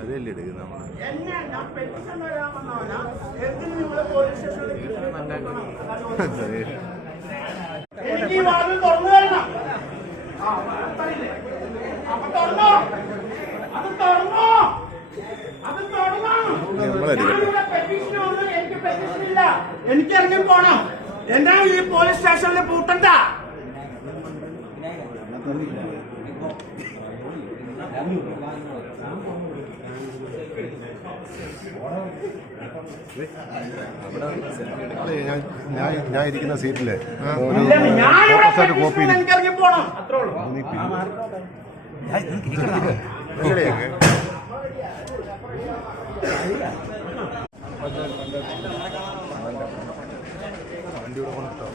അതല്ലേ എടുക്കുന്നത് എനിക്ക് ഇറങ്ങി പോണം. എന്നാ ഈ പോലീസ് സ്റ്റേഷനിൽ പൂട്ടണ്ട. ഞാൻ ഇരിക്കുന്ന സീറ്റില് കോപ്പി എനിക്ക് ഇറങ്ങി പോണം. അത്രേ ഉള്ളൂ. വണ്ടിയുടെ കൊണ്ടിട്ടോ